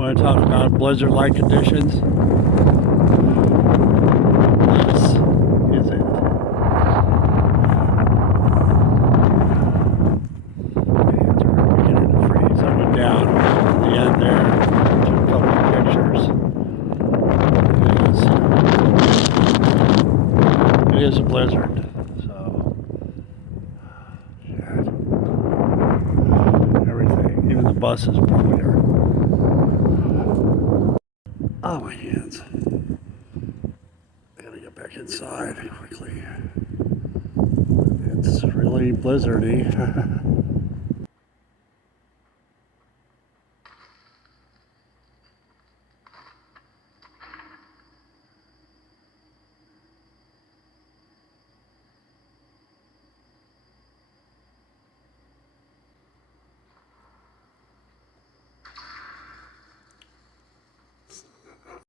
want to talk about blizzard-like conditions? This is it. It's really beginning to freeze. I went down at the end there, took a couple of pictures. It is a blizzard, so shit. Everything, even the buses probably are. Oh, my hands. I gotta get back inside quickly. It's really blizzardy.